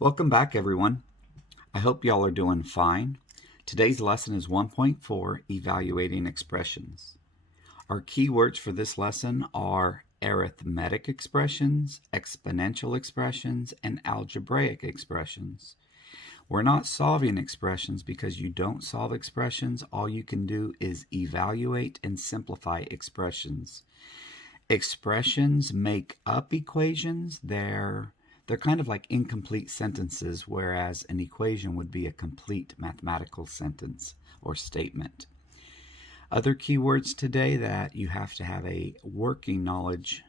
Welcome back, everyone. I hope y'all are doing fine. Today's lesson is 1.4, Evaluating Expressions. Our key words for this lesson are arithmetic expressions, exponential expressions, and algebraic expressions. We're not solving expressions because you don't solve expressions. All you can do is evaluate and simplify expressions. Expressions make up equations. They're kind of like incomplete sentences, whereas an equation would be a complete mathematical sentence or statement. Other keywords today that you have to have a working knowledge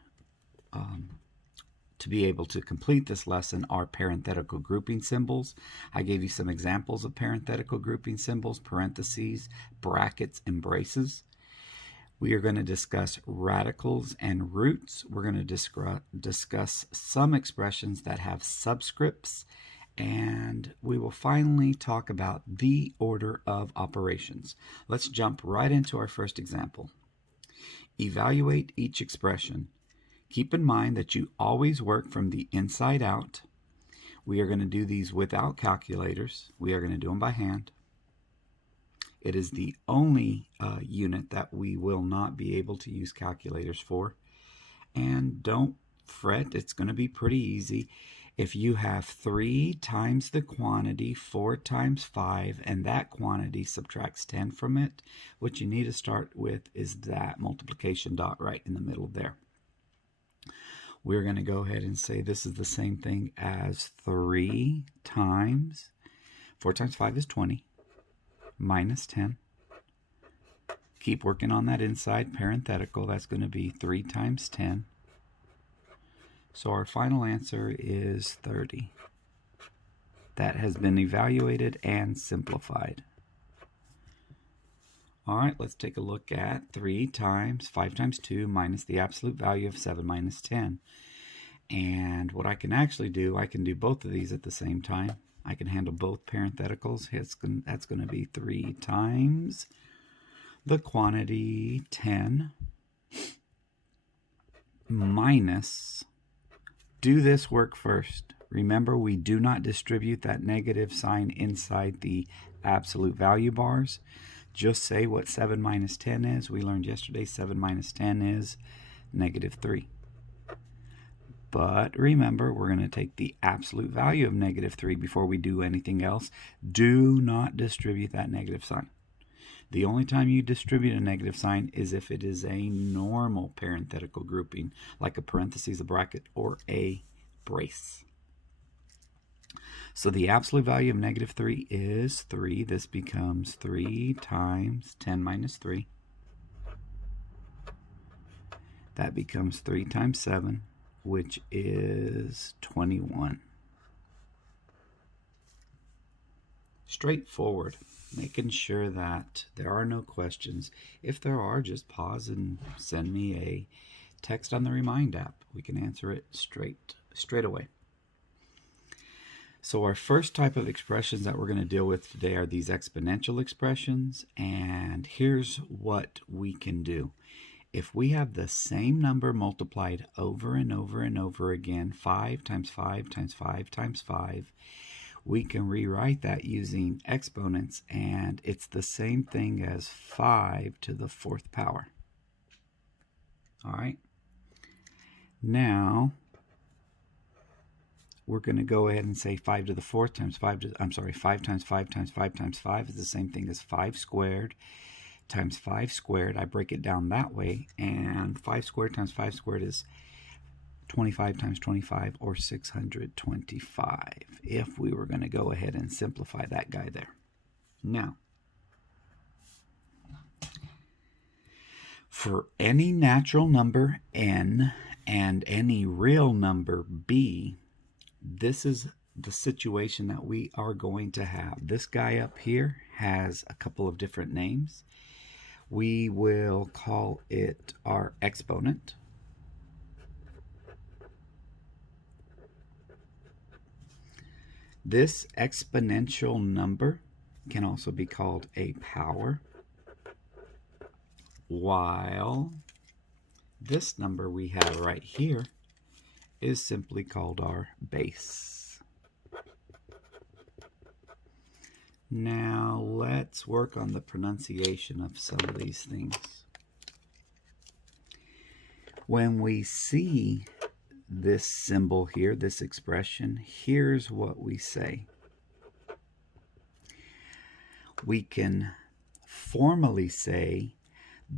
to be able to complete this lesson are parenthetical grouping symbols. I gave you some examples of parenthetical grouping symbols: parentheses, brackets, and braces. We are going to discuss radicals and roots. We're going to discuss some expressions that have subscripts, and we will finally talk about the order of operations. Let's jump right into our first example. Evaluate each expression. Keep in mind that you always work from the inside out. We are going to do these without calculators. We are going to do them by hand. It is the only unit that we will not be able to use calculators for. And don't fret, it's going to be pretty easy. If you have 3 times the quantity, 4 times 5, and that quantity subtracts 10 from it, what you need to start with is that multiplication dot right in the middle there. We're going to go ahead and say this is the same thing as 3 times, 4 times 5 is 20. Minus 10. Keep working on that inside parenthetical. That's going to be 3 times 10. So our final answer is 30. That has been evaluated and simplified. All right, let's take a look at 3 times 5 times 2 minus the absolute value of 7 minus 10. And what I can actually do, I can do both of these at the same time. I can handle both parentheticals. That's going to be 3 times the quantity 10 minus, do this work first. Remember, we do not distribute that negative sign inside the absolute value bars. Just say what 7 minus 10 is. We learned yesterday 7 minus 10 is negative 3. But remember, we're going to take the absolute value of negative 3 before we do anything else. Do not distribute that negative sign. The only time you distribute a negative sign is if it is a normal parenthetical grouping, like a parentheses, a bracket, or a brace. So the absolute value of negative 3 is 3. This becomes 3 times 10 minus 3. That becomes 3 times 7. Which is 21. Straightforward, making sure that there are no questions. If there are, just pause and send me a text on the Remind app. We can answer it straight away. So our first type of expressions that we're going to deal with today are these exponential expressions, and here's what we can do. If we have the same number multiplied over and over and over again, 5 times 5 times 5 times 5, we can rewrite that using exponents, and it's the same thing as 5 to the 4th power. All right. Now, we're going to go ahead and say 5 to the 4th times 5 times 5 times 5 times 5 is the same thing as 5 squared. Times 5 squared, I break it down that way, and 5 squared times 5 squared is 25 times 25, or 625, if we were going to go ahead and simplify that guy there. Now, for any natural number n and any real number b, this is the situation that we are going to have. This guy up here has a couple of different names. We will call it our exponent. This exponential number can also be called a power, while this number we have right here is simply called our base. Now let's work on the pronunciation of some of these things. When we see this symbol here, this expression, here's what we say. We can formally say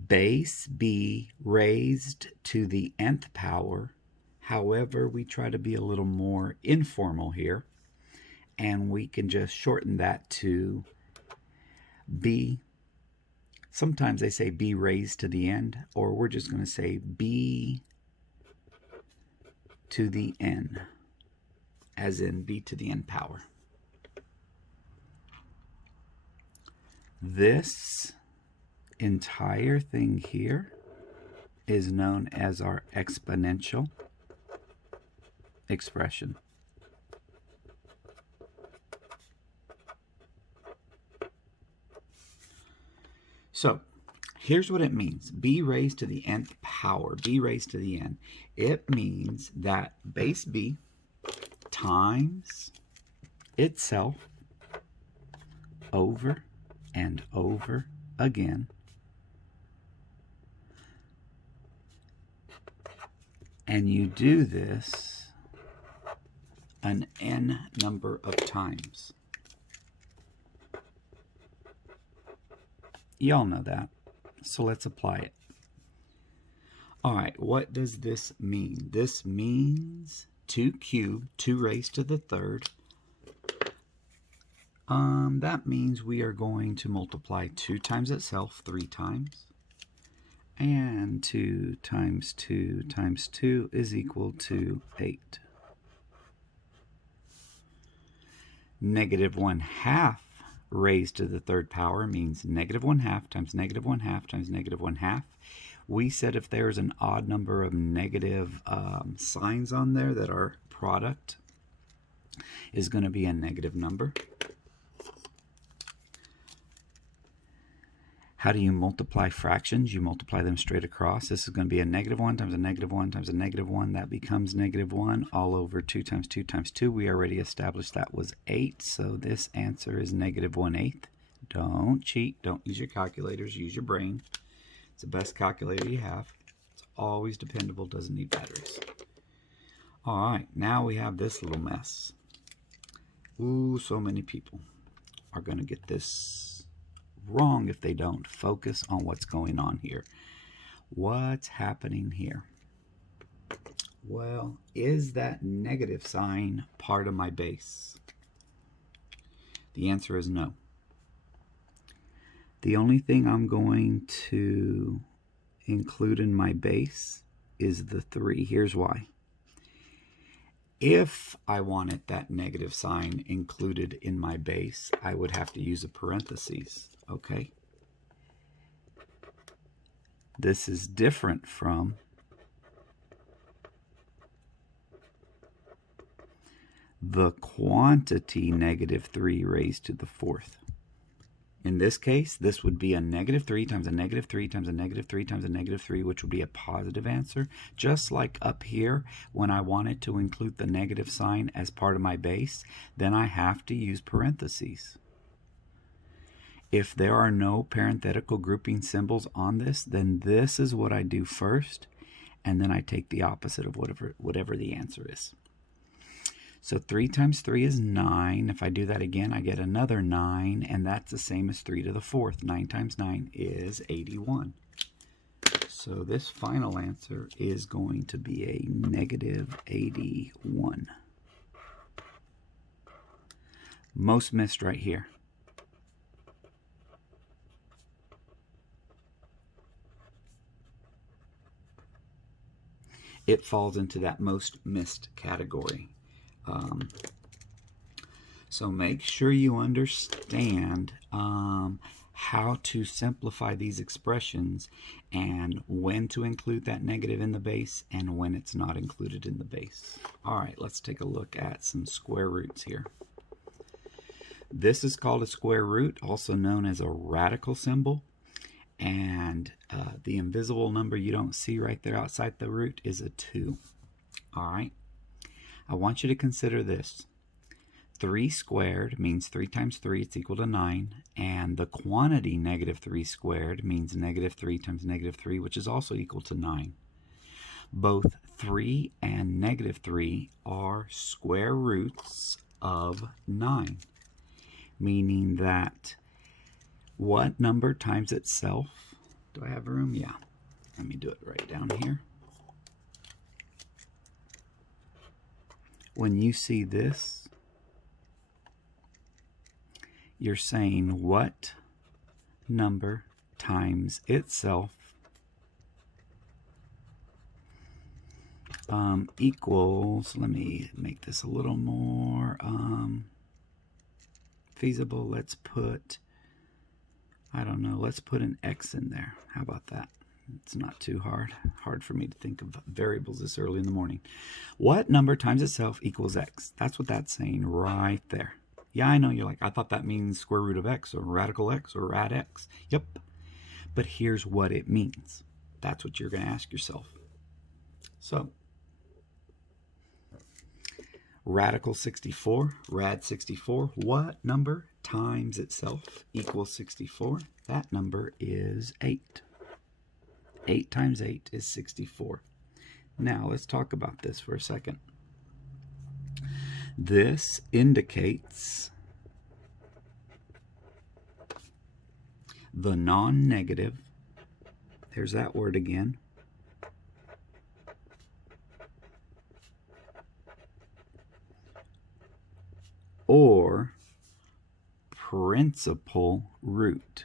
base b raised to the nth power. However, we try to be a little more informal here, and we can just shorten that to b. Sometimes they say b raised to the n, or we're just going to say b to the n, as in b to the n power. This entire thing here is known as our exponential expression. So here's what it means. B raised to the nth power, b raised to the n. It means that base b times itself over and over again, and you do this an n number of times. Y'all know that, so let's apply it. All right, what does this mean? This means 2 cubed, 2 raised to the third. That means we are going to multiply 2 times itself 3 times. And 2 times 2 times 2 is equal to 8. Negative 1/2 raised to the third power means negative 1/2 times negative 1/2 times negative 1/2. We said if there's an odd number of negative signs on there, that our product is going to be a negative number. How do you multiply fractions? You multiply them straight across. This is going to be a negative 1 times a negative 1 times a negative 1. That becomes negative 1 all over 2 times 2 times 2. We already established that was 8, so this answer is negative 1/8. Don't cheat. Don't use your calculators. Use your brain. It's the best calculator you have. It's always dependable. Doesn't need batteries. All right, now we have this little mess. Ooh, so many people are going to get this wrong if they don't focus on what's going on here. What's happening here? Well, is that negative sign part of my base? The answer is no. The only thing I'm going to include in my base is the 3. Here's why. If I wanted that negative sign included in my base, I would have to use a parentheses. Okay, this is different from the quantity negative 3 raised to the 4th. In this case, this would be a negative 3 times a negative 3 times a negative 3 times a negative 3, which would be a positive answer. Just like up here, when I wanted to include the negative sign as part of my base, then I have to use parentheses. If there are no parenthetical grouping symbols on this, then this is what I do first, and then I take the opposite of whatever the answer is. So 3 times 3 is 9. If I do that again, I get another 9, and that's the same as 3 to the 4th. 9 times 9 is 81. So this final answer is going to be a negative 81. Most missed right here. It falls into that most missed category. So make sure you understand how to simplify these expressions and when to include that negative in the base and when it's not included in the base. All right, let's take a look at some square roots here. This is called a square root, also known as a radical symbol. And the invisible number you don't see right there outside the root is a 2. All right. I want you to consider this. 3 squared means 3 times 3, it's equal to 9. And the quantity negative 3 squared means negative 3 times negative 3, which is also equal to 9. Both 3 and negative 3 are square roots of 9, meaning that what number times itself? Do I have room? Yeah. Let me do it right down here. When you see this, you're saying what number times itself equals, let me make this a little more feasible. Let's put, I don't know, let's put an x in there. How about that? It's not too hard for me to think of variables this early in the morning. What number times itself equals x? That's what that's saying right there. Yeah, I know, you're like, I thought that means square root of x or radical x or rad x. Yep. But here's what it means. That's what you're going to ask yourself. So, radical 64, rad 64, what number times itself equals 64? That number is 8. 8 times 8 is 64. Now, let's talk about this for a second. This indicates the non-negative, there's that word again, or principal root.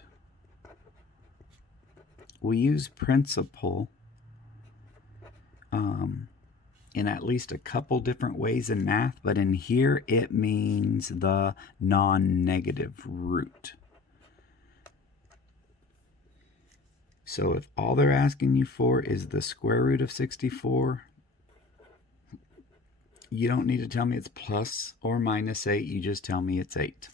We use principal in at least a couple different ways in math, but in here it means the non-negative root. So if all they're asking you for is the square root of 64, you don't need to tell me it's plus or minus 8, you just tell me it's 8.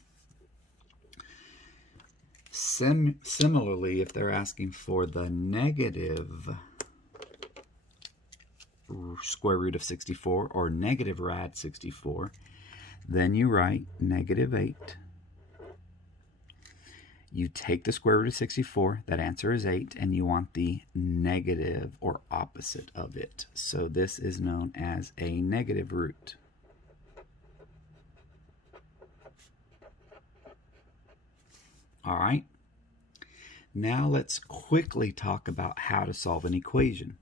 Similarly, if they're asking for the negative square root of 64 or negative rad 64, then you write negative 8. You take the square root of 64, that answer is 8, and you want the negative or opposite of it. So this is known as a negative root. All right. Now let's quickly talk about how to solve an equation.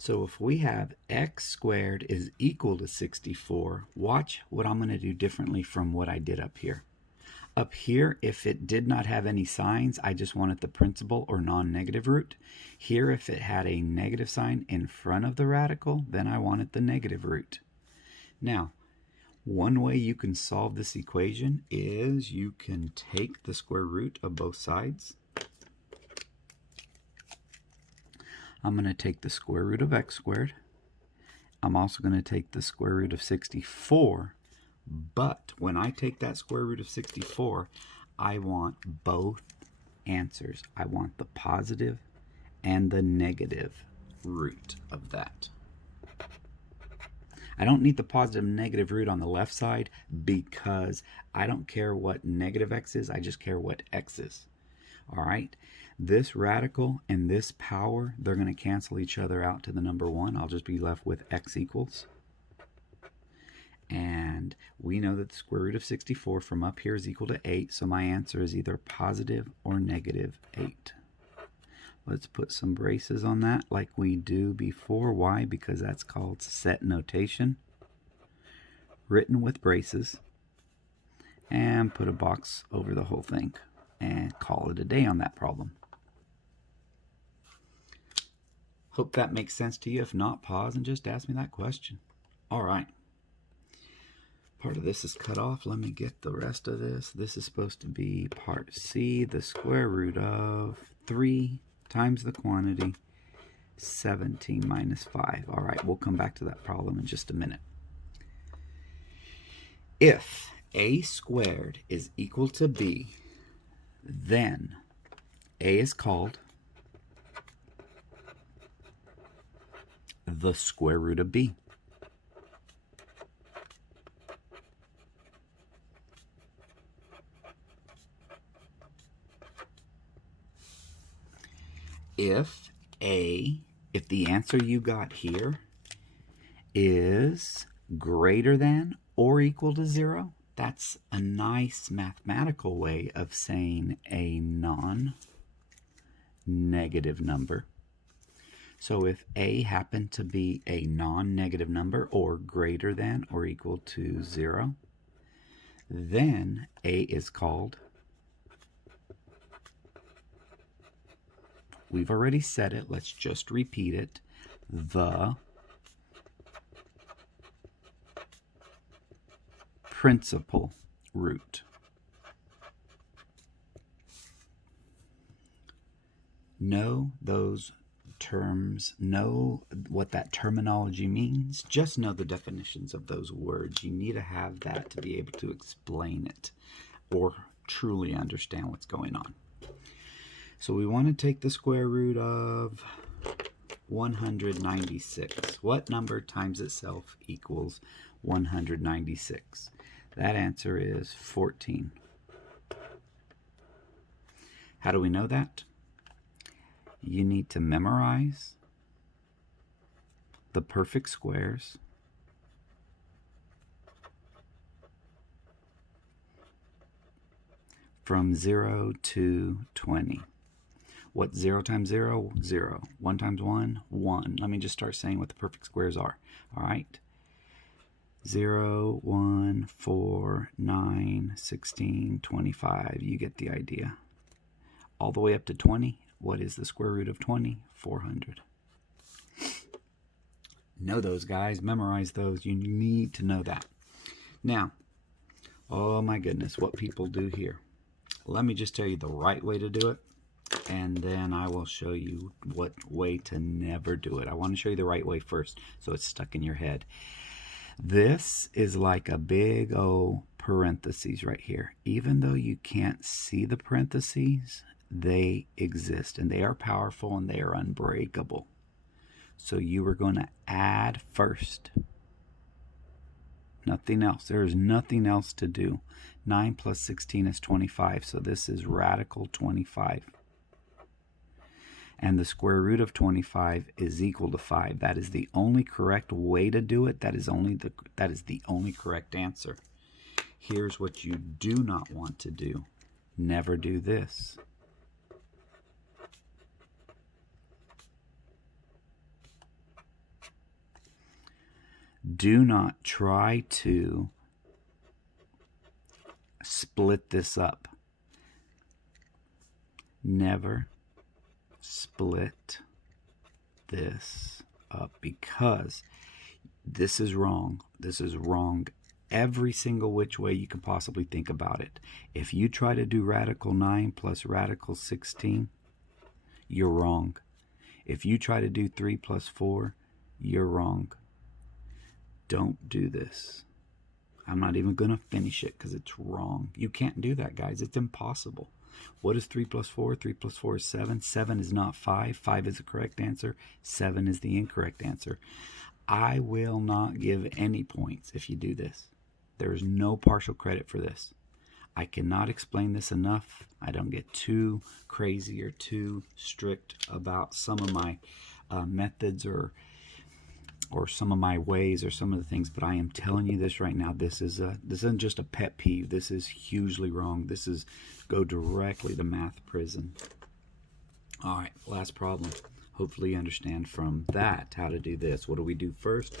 So if we have x squared is equal to 64, watch what I'm going to do differently from what I did up here. Up here, if it did not have any signs, I just wanted the principal or non-negative root. Here, if it had a negative sign in front of the radical, then I wanted the negative root. Now, one way you can solve this equation is you can take the square root of both sides. I'm going to take the square root of x squared. I'm also going to take the square root of 64. But when I take that square root of 64, I want both answers. I want the positive and the negative root of that. I don't need the positive and negative root on the left side because I don't care what negative x is, I just care what x is. All right, this radical and this power, they're going to cancel each other out to the number 1. I'll just be left with x equals. And we know that the square root of 64 from up here is equal to 8, so my answer is either positive or negative 8. Let's put some braces on that like we do before. Why? Because that's called set notation, written with braces. And put a box over the whole thing and call it a day on that problem. Hope that makes sense to you. If not, pause and just ask me that question. All right. Part of this is cut off. Let me get the rest of this. This is supposed to be part C, the square root of 3 times the quantity, 17 minus 5. All right, we'll come back to that problem in just a minute. If a squared is equal to b, then a is called the square root of b. if the answer you got here is greater than or equal to 0, that's a nice mathematical way of saying a non-negative number. So if a happened to be a non-negative number or greater than or equal to 0, then a is called, we've already said it, let's just repeat it, the principal root. Know those terms, know what that terminology means, just know the definitions of those words. You need to have that to be able to explain it or truly understand what's going on. So we want to take the square root of 196. What number times itself equals 196? That answer is 14. How do we know that? You need to memorize the perfect squares from 0 to 20. What's 0 times 0? 0. 1 times 1? 1. Let me just start saying what the perfect squares are. All right. 0, 1, 4, 9, 16, 25. You get the idea. All the way up to 20. What is the square root of 20? 400. Know those, guys. Memorize those. You need to know that. Now, oh my goodness, what people do here. Let me just tell you the right way to do it, and then I will show you what way to never do it. I want to show you the right way first, so it's stuck in your head. This is like a big old parentheses right here. Even though you can't see the parentheses, they exist, and they are powerful, and they are unbreakable. So you are going to add first. Nothing else. There is nothing else to do. 9 plus 16 is 25, so this is radical 25. And the square root of 25 is equal to 5. That is the only correct way to do it. That is the only correct answer. Here's what you do not want to do. Never do this. Do not try to split this up. Never split this up, because this is wrong. This is wrong every single which way you can possibly think about it. If you try to do radical 9 plus radical 16, you're wrong. If you try to do 3 plus 4, you're wrong. Don't do this. I'm not even going to finish it because it's wrong. You can't do that, guys. It's impossible. What is 3 plus 4? 3 plus 4 is 7. 7 is not 5. 5 is the correct answer. 7 is the incorrect answer. I will not give any points if you do this. There is no partial credit for this. I cannot explain this enough. I don't get too crazy or too strict about some of my methods or some of my ways or some of the things, but I am telling you this right now. This isn't just a pet peeve. This is hugely wrong. This is go directly to math prison. All right, last problem. Hopefully you understand from that how to do this. What do we do first?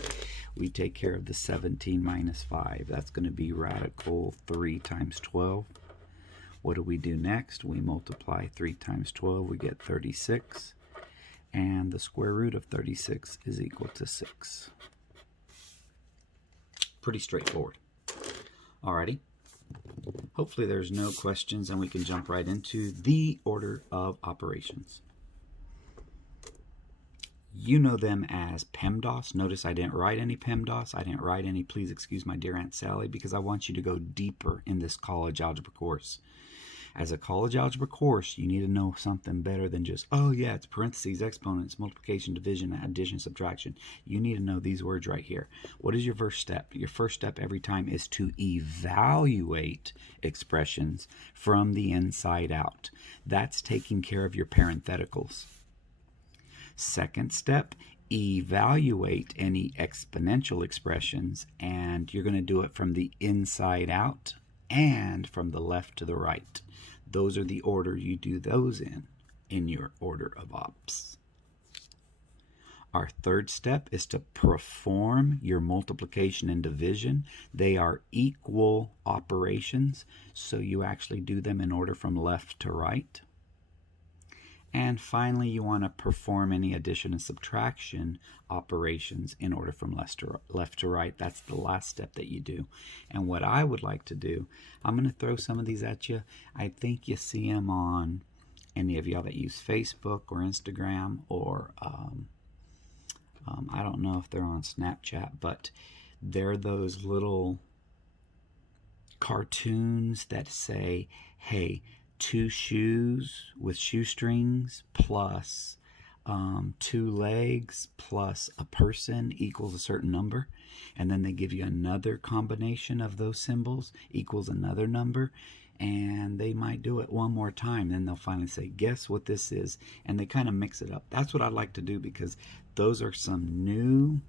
We take care of the 17 minus 5. That's going to be radical 3 times 12. What do we do next? We multiply 3 times 12. We get 36. And the square root of 36 is equal to 6. Pretty straightforward. Alrighty. Hopefully there's no questions and we can jump right into the order of operations. You know them as PEMDAS. Notice I didn't write any PEMDAS. I didn't write any please excuse my dear Aunt Sally, because I want you to go deeper in this college algebra course. As a college algebra course, you need to know something better than just, oh yeah, it's parentheses, exponents, multiplication, division, addition, subtraction. You need to know these words right here. What is your first step? Your first step every time is to evaluate expressions from the inside out. That's taking care of your parentheticals. Second step, evaluate any exponential expressions, and you're going to do it from the inside out and from the left to the right. Those are the order you do those in your order of ops. Our third step is to perform your multiplication and division. They are equal operations, so you actually do them in order from left to right. And finally, you want to perform any addition and subtraction operations in order from left to right. That's the last step that you do. And what I would like to do, I'm going to throw some of these at you. I think you see them on any of y'all that use Facebook or Instagram, or I don't know if they're on Snapchat, but they're those little cartoons that say, hey, 2 shoes with shoestrings plus 2 legs plus a person equals a certain number, and then they give you another combination of those symbols equals another number, and they might do it one more time, then they'll finally say, guess what this is, and they kind of mix it up. That's what I'd like to do, because those are some new,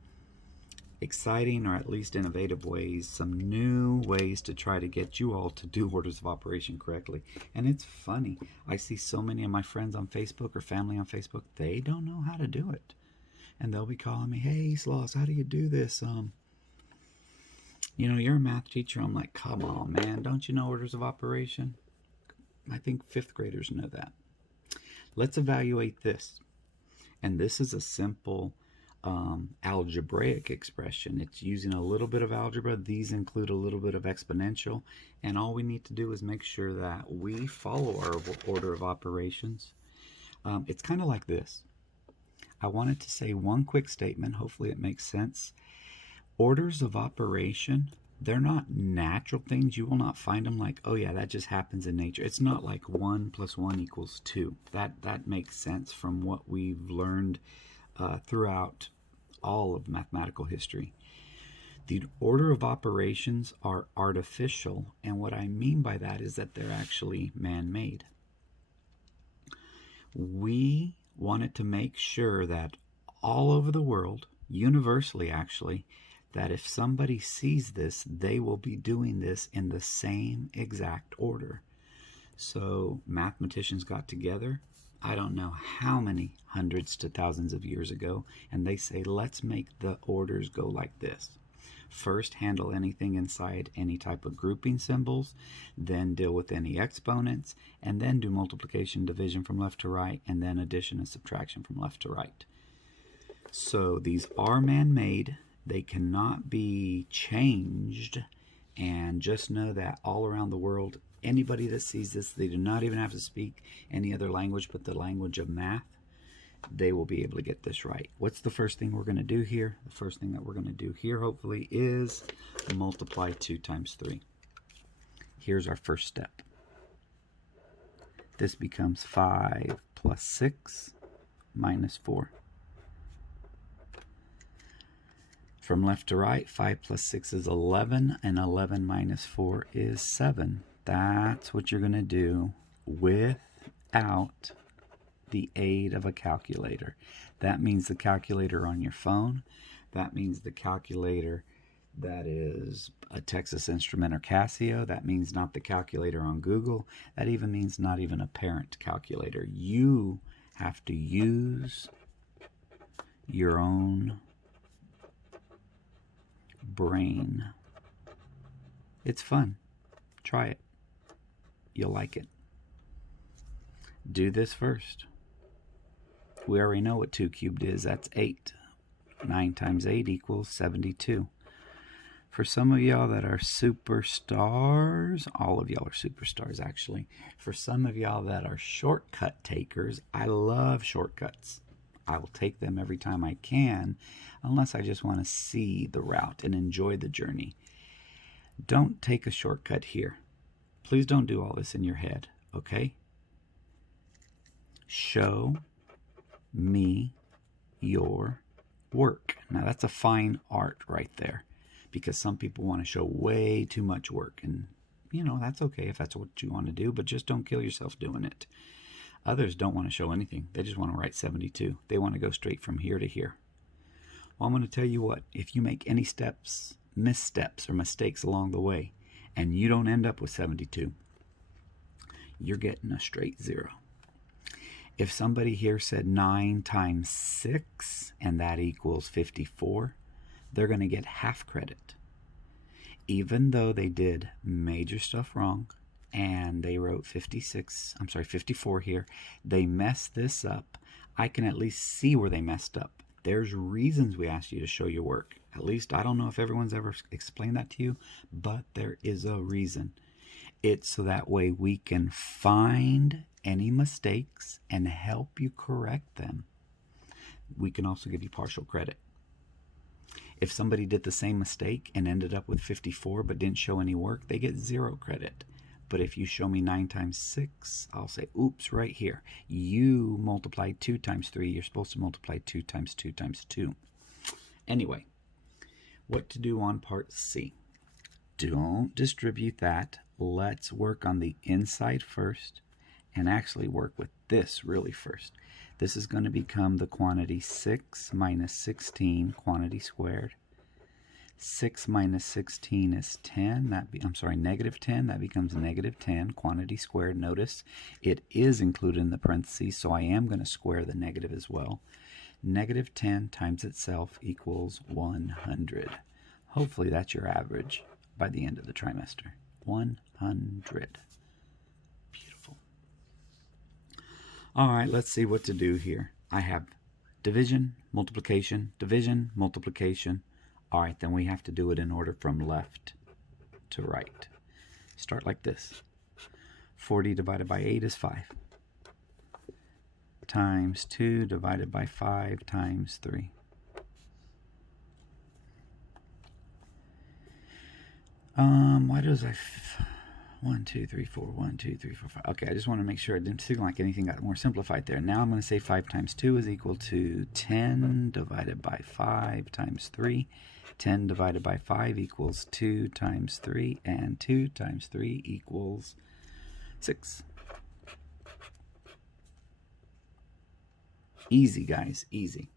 exciting, or at least innovative ways, some new ways to try to get you all to do orders of operation correctly. And it's funny, I see so many of my friends on Facebook or family on Facebook, they don't know how to do it, and they'll be calling me, hey Sloss, how do you do this? You know, you're a math teacher. I'm like, come on, man, don't you know orders of operation? I think 5th graders know that. Let's evaluate this. And this is a simple algebraic expression. It's using a little bit of algebra. These include a little bit of exponential. And all we need to do is make sure that we follow our order of operations. It's kind of like this. I wanted to say one quick statement. Hopefully it makes sense. Orders of operation, they're not natural things. You will not find them like, oh yeah, that just happens in nature. It's not like 1 + 1 = 2. That makes sense from what we've learned throughout all of mathematical history. The order of operations are artificial, and what I mean by that is that they're actually man-made. We wanted to make sure that all over the world, universally actually, that if somebody sees this, they will be doing this in the same exact order. So mathematicians got together, I don't know how many hundreds to thousands of years ago, and they say, let's make the orders go like this. First, handle anything inside any type of grouping symbols, then deal with any exponents, and then do multiplication, division from left to right, and then addition and subtraction from left to right. So these are man-made. They cannot be changed, and just know that all around the world, anybody that sees this, they do not even have to speak any other language but the language of math. They will be able to get this right. What's the first thing we're going to do here? The first thing that we're going to do here, hopefully, is multiply 2 times 3. Here's our first step. This becomes 5 plus 6 minus 4. From left to right, 5 plus 6 is 11, and 11 minus 4 is 7. That's what you're going to do without the aid of a calculator. That means the calculator on your phone. That means the calculator that is a Texas Instrument or Casio. That means not the calculator on Google. That even means not even a parent calculator. You have to use your own brain. It's fun. Try it. You'll like it. Do this first. We already know what 2 cubed is. That's 8. 9 times 8 equals 72. For some of y'all that are superstars, all of y'all are superstars actually. For some of y'all that are shortcut takers, I love shortcuts. I will take them every time I can, unless I just want to see the route and enjoy the journey. Don't take a shortcut here. Please don't do all this in your head, okay? Show me your work. Now that's a fine art right there, because some people want to show way too much work, and you know, that's okay if that's what you want to do, but just don't kill yourself doing it. Others don't want to show anything. They just want to write 72. They want to go straight from here to here. Well, I'm going to tell you what, if you make any missteps or mistakes along the way, and you don't end up with 72, you're getting a straight 0. If somebody here said 9 times 6, and that equals 54, they're going to get half credit. Even though they did major stuff wrong, and they wrote 54 here, they messed this up. I can at least see where they messed up. There's reasons we asked you to show your work. At least I don't know if everyone's ever explained that to you, but there is a reason. It's so that way we can find any mistakes and help you correct them. We can also give you partial credit. If somebody did the same mistake and ended up with 54 but didn't show any work, they get 0 credit. But if you show me 9 times 6, I'll say, oops, right here. You multiplied 2 times 3. You're supposed to multiply 2 times 2 times 2. Anyway, what to do on part C. Don't distribute that. Let's work on the inside first and actually work with this really first. This is going to become the quantity 6 minus 16, quantity squared. 6 minus 16 is 10. Negative 10. That becomes negative 10, quantity squared. Notice it is included in the parentheses, so I am going to square the negative as well. Negative 10 times itself equals 100. Hopefully that's your average by the end of the trimester. 100. Beautiful. All right, let's see what to do here. I have division, multiplication, division, multiplication. All right, then we have to do it in order from left to right. Start like this. 40 divided by 8 is 5. Times 2 divided by 5 times 3. Why does 1, 2, 3, 4, 1, 2, 3, 4, 5. Okay, I just want to make sure it didn't seem like anything got more simplified there. Now I'm going to say 5 times 2 is equal to 10 divided by 5 times 3. 10 divided by 5 equals 2 times 3, and 2 times 3 equals 6. Easy, guys, easy.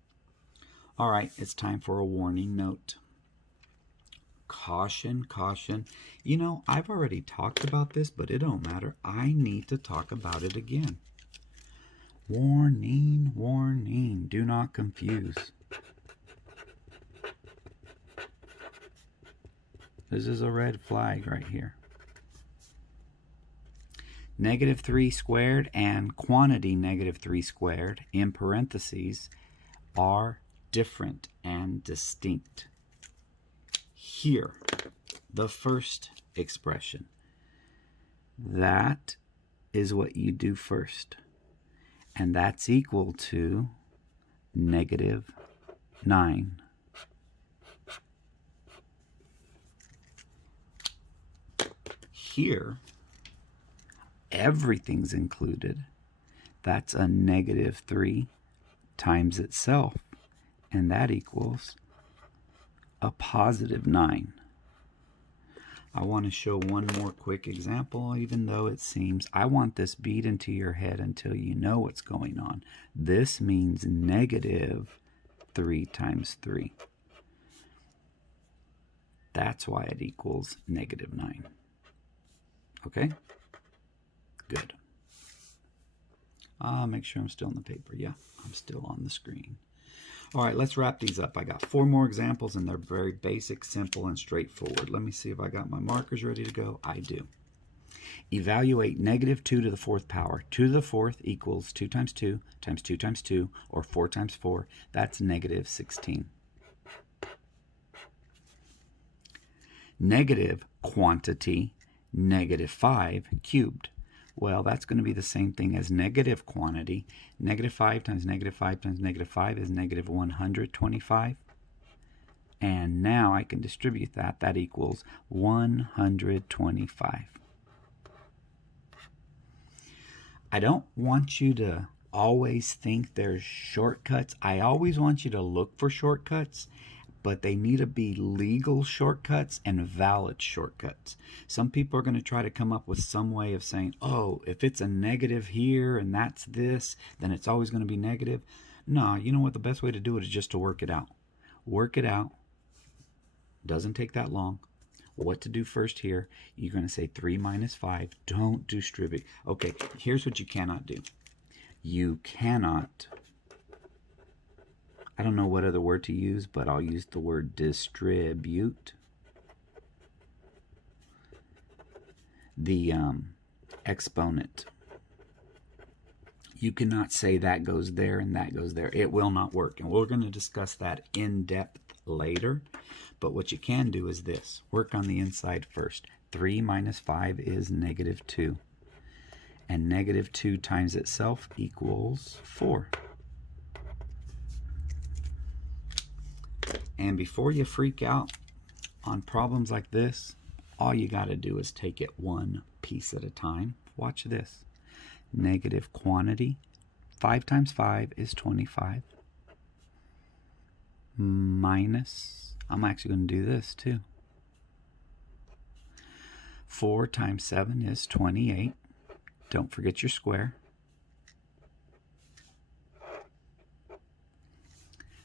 All right, it's time for a warning note. Caution, caution. You know, I've already talked about this, but it don't matter. I need to talk about it again. Warning, warning. Do not confuse. This is a red flag right here. Negative 3 squared and quantity negative 3 squared in parentheses are different and distinct. Here, the first expression. That is what you do first. And that's equal to negative 9. Here, everything's included. That's a negative 3 times itself. And that equals a positive 9. I want to show one more quick example, even though it seems I want this beat into your head until you know what's going on. This means negative 3 times 3. That's why it equals negative 9. Okay? Good. I'll make sure I'm still in the paper. Yeah, I'm still on the screen. All right, let's wrap these up. I got 4 more examples, and they're very basic, simple, and straightforward. Let me see if I got my markers ready to go. I do. Evaluate negative 2 to the 4th power. 2 to the 4th equals 2 times 2 times 2 times 2, or 4 times 4. That's negative 16. Negative quantity, negative 5 cubed. Well, that's going to be the same thing as negative quantity. Negative 5 times negative 5 times negative 5 is negative 125. And now I can distribute that. That equals 125. I don't want you to always think there's shortcuts. I always want you to look for shortcuts. but they need to be legal shortcuts and valid shortcuts. Some people are going to try to come up with some way of saying, oh, if it's a negative here and that's this, then it's always going to be negative. No, you know what? The best way to do it is just to work it out. Work it out. Doesn't take that long. What to do first here? You're going to say 3 minus 5. Don't distribute. Okay, here's what you cannot do. You cannot, I don't know what other word to use, but I'll use the word distribute the exponent. You cannot say that goes there and that goes there. It will not work. And we're going to discuss that in depth later. But what you can do is this. Work on the inside first. 3 minus 5 is negative 2. And negative 2 times itself equals 4. And before you freak out on problems like this, all you got to do is take it one piece at a time. Watch this. Negative quantity. 5 times 5 is 25. Minus, I'm actually going to do this too. 4 times 7 is 28. Don't forget your square.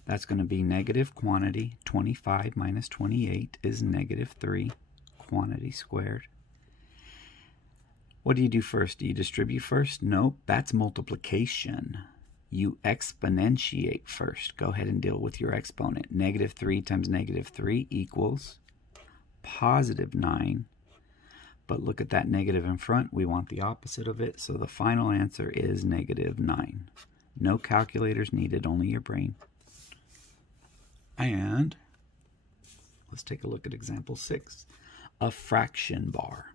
That's going to be negative quantity. 25 minus 28 is negative 3. Quantity squared. What do you do first? Do you distribute first? Nope, that's multiplication. You exponentiate first. Go ahead and deal with your exponent. Negative 3 times negative 3 equals positive 9. But look at that negative in front. We want the opposite of it. So the final answer is negative 9. No calculators needed, only your brain. And let's take a look at example 6. A fraction bar.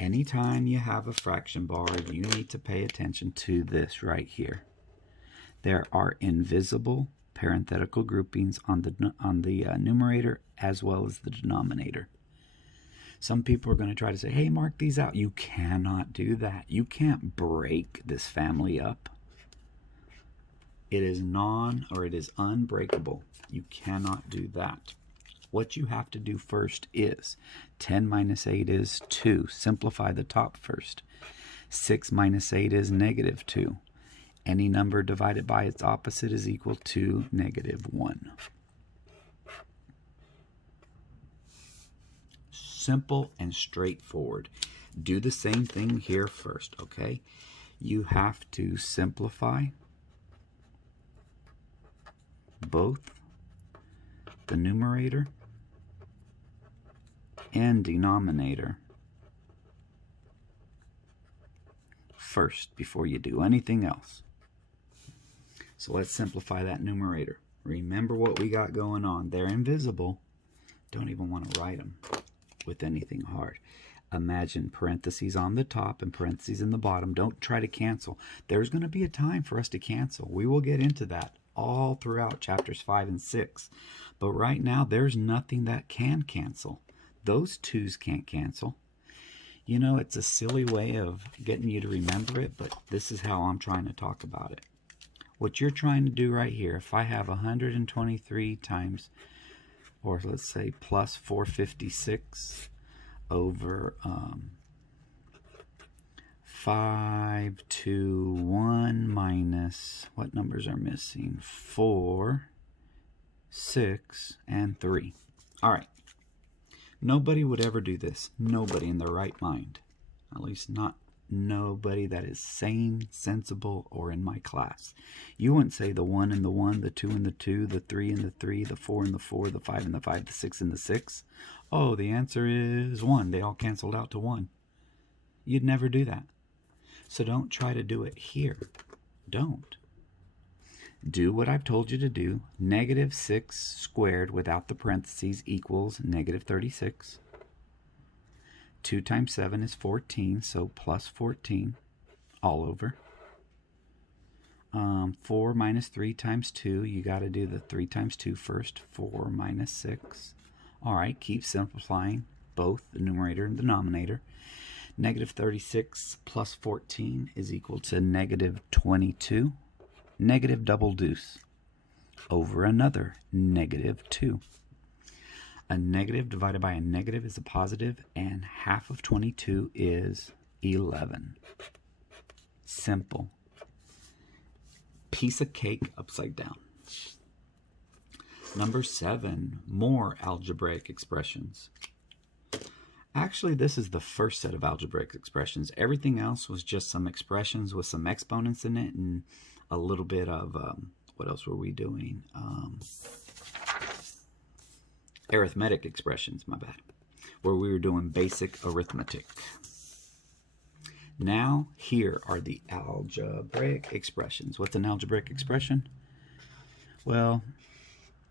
Anytime you have a fraction bar, you need to pay attention to this right here. There are invisible parenthetical groupings on the numerator as well as the denominator. Some people are going to try to say, hey, mark these out. You cannot do that. You can't break this family up. It is unbreakable. You cannot do that. What you have to do first is 10 minus 8 is 2. Simplify the top first. 6 minus 8 is negative 2. Any number divided by its opposite is equal to negative 1. Simple and straightforward. Do the same thing here first, okay? You have to simplify both the numerator and denominator first before you do anything else. So let's simplify that numerator. Remember what we got going on. They're invisible. Don't even want to write them with anything hard. Imagine parentheses on the top and parentheses in the bottom. Don't try to cancel. There's going to be a time for us to cancel. We will get into that all throughout chapters 5 and 6. But right now, there's nothing that can cancel. Those 2's can't cancel. You know, it's a silly way of getting you to remember it, but this is how I'm trying to talk about it. What you're trying to do right here, if I have 123 times, or let's say plus 456 over 5 to 1 minus, what numbers are missing? 4, 6, and 3. All right. Nobody would ever do this. Nobody in their right mind. At least not nobody that is sane, sensible, or in my class. You wouldn't say the 1 and the 1, the 2 and the 2, the 3 and the 3, the 4 and the 4, the 5 and the 5, the 6 and the 6. Oh, the answer is 1. They all canceled out to 1. You'd never do that. So don't try to do it here. Don't. Do what I've told you to do. Negative 6 squared without the parentheses equals negative 36. 2 times 7 is 14, so plus 14 all over. 4 minus 3 times 2, you got to do the 3 times 2 first. 4 minus 6. All right, keep simplifying both the numerator and denominator. Negative 36 plus 14 is equal to negative 22. Negative double deuce. over another negative 2. A negative divided by a negative is a positive, and half of 22 is 11. Simple. Piece of cake upside down. Number 7, more algebraic expressions. Actually, this is the first set of algebraic expressions. Everything else was just some expressions with some exponents in it and a little bit of, what else were we doing? Arithmetic expressions, my bad, where we were doing basic arithmetic. Now, here are the algebraic expressions. What's an algebraic expression? Well,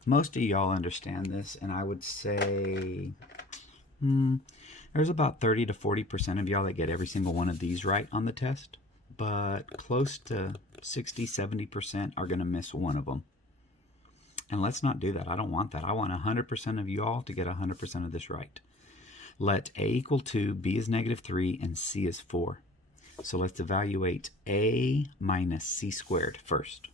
most of y'all understand this, and I would say there's about 30 to 40% of y'all that get every single one of these right on the test, but close to 60, 70% are going to miss one of them. And let's not do that. I don't want that. I want 100% of you all to get 100% of this right. Let a equal 2, b is negative 3, and c is 4. So let's evaluate a minus c squared first.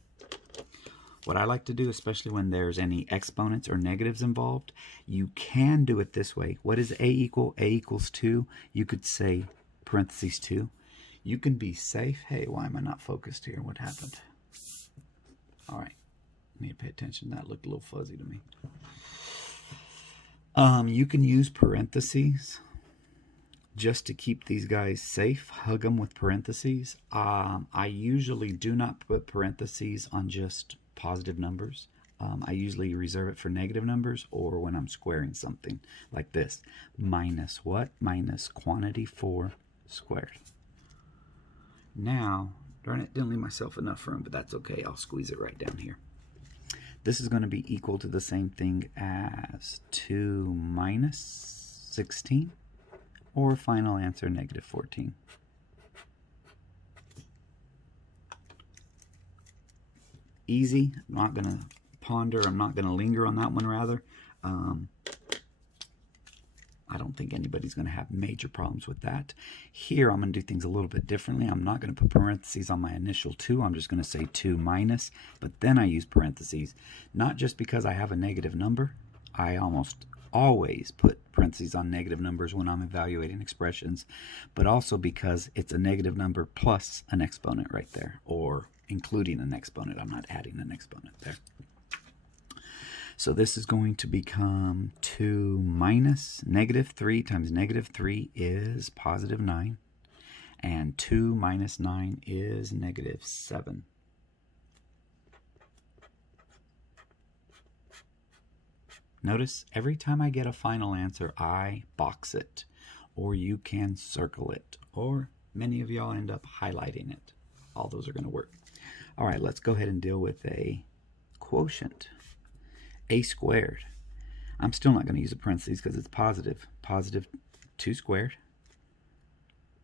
What I like to do, especially when there's any exponents or negatives involved, you can do it this way. What is a equal? A equals 2. You could say parentheses 2. You can be safe. Hey, why am I not focused here? What happened? All right. Need to pay attention. That looked a little fuzzy to me. You can use parentheses just to keep these guys safe. Hug them with parentheses. I usually do not put parentheses on just positive numbers. I usually reserve it for negative numbers or when I'm squaring something like this. Minus what? Minus quantity 4 squared. Now, darn it, didn't leave myself enough room, but that's okay. I'll squeeze it right down here. This is going to be equal to the same thing as 2 minus 16, or final answer, negative 14. Easy. I'm not going to ponder. I'm not going to linger on that one, rather. I don't think anybody's going to have major problems with that. Here, I'm going to do things a little bit differently. I'm not going to put parentheses on my initial 2. I'm just going to say 2 minus, but then I use parentheses. Not just because I have a negative number. I almost always put parentheses on negative numbers when I'm evaluating expressions, but also because it's a negative number plus an exponent right there, or including an exponent. I'm not adding an exponent there. So this is going to become 2 minus negative 3 times negative 3 is positive 9. And 2 minus 9 is negative 7. Notice every time I get a final answer, I box it. Or you can circle it. Or many of y'all end up highlighting it. All those are going to work. All right, let's go ahead and deal with a quotient. A squared. I'm still not going to use a parentheses because it's positive. Positive 2 squared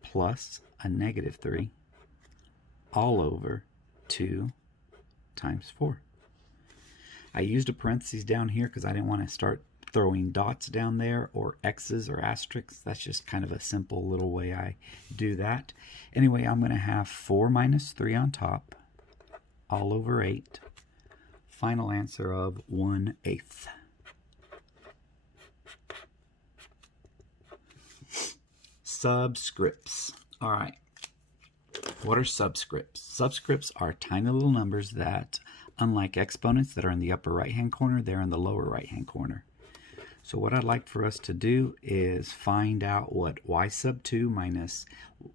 plus a negative 3 all over 2 times 4. I used a parentheses down here because I didn't want to start throwing dots down there or X's or asterisks. That's just kind of a simple little way I do that. Anyway, I'm going to have 4 minus 3 on top all over 8. Final answer of 1/8. Subscripts. All right. What are subscripts? Subscripts are tiny little numbers that, unlike exponents that are in the upper right-hand corner, they're in the lower right-hand corner. So what I'd like for us to do is find out what y sub 2 minus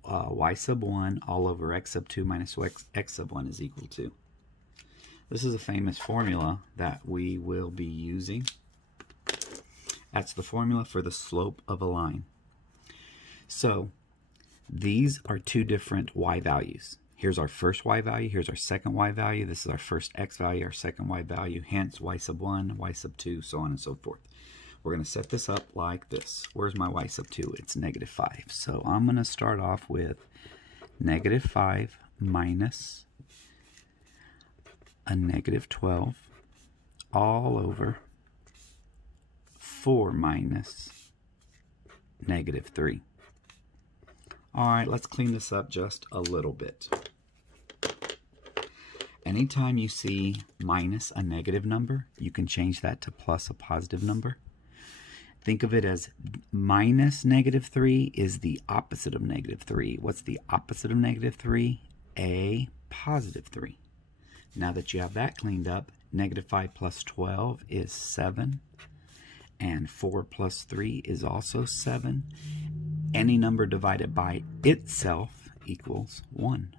y sub 1 all over x sub 2 minus x sub 1 is equal to. This is a famous formula that we will be using. That's the formula for the slope of a line. So these are two different y values. Here's our first y value, here's our second y value, this is our first x value, our second y value, hence y sub 1, y sub 2, so on and so forth. We're going to set this up like this. Where's my y sub 2? It's negative 5. So I'm going to start off with negative 5 minus a negative 12 all over 4 minus negative 3. All right, let's clean this up just a little bit. Anytime you see minus a negative number, you can change that to plus a positive number. Think of it as minus -3 is the opposite of -3. What's the opposite of -3? A positive 3. Now that you have that cleaned up, -5 plus 12 is 7. And 4 plus 3 is also 7. Any number divided by itself equals 1.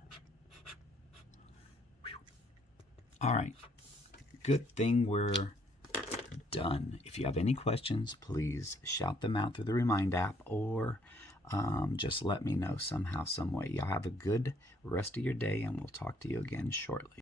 All right. Good thing we're done. If you have any questions, please shout them out through the Remind app or just let me know somehow, some way. Y'all have a good rest of your day, and we'll talk to you again shortly.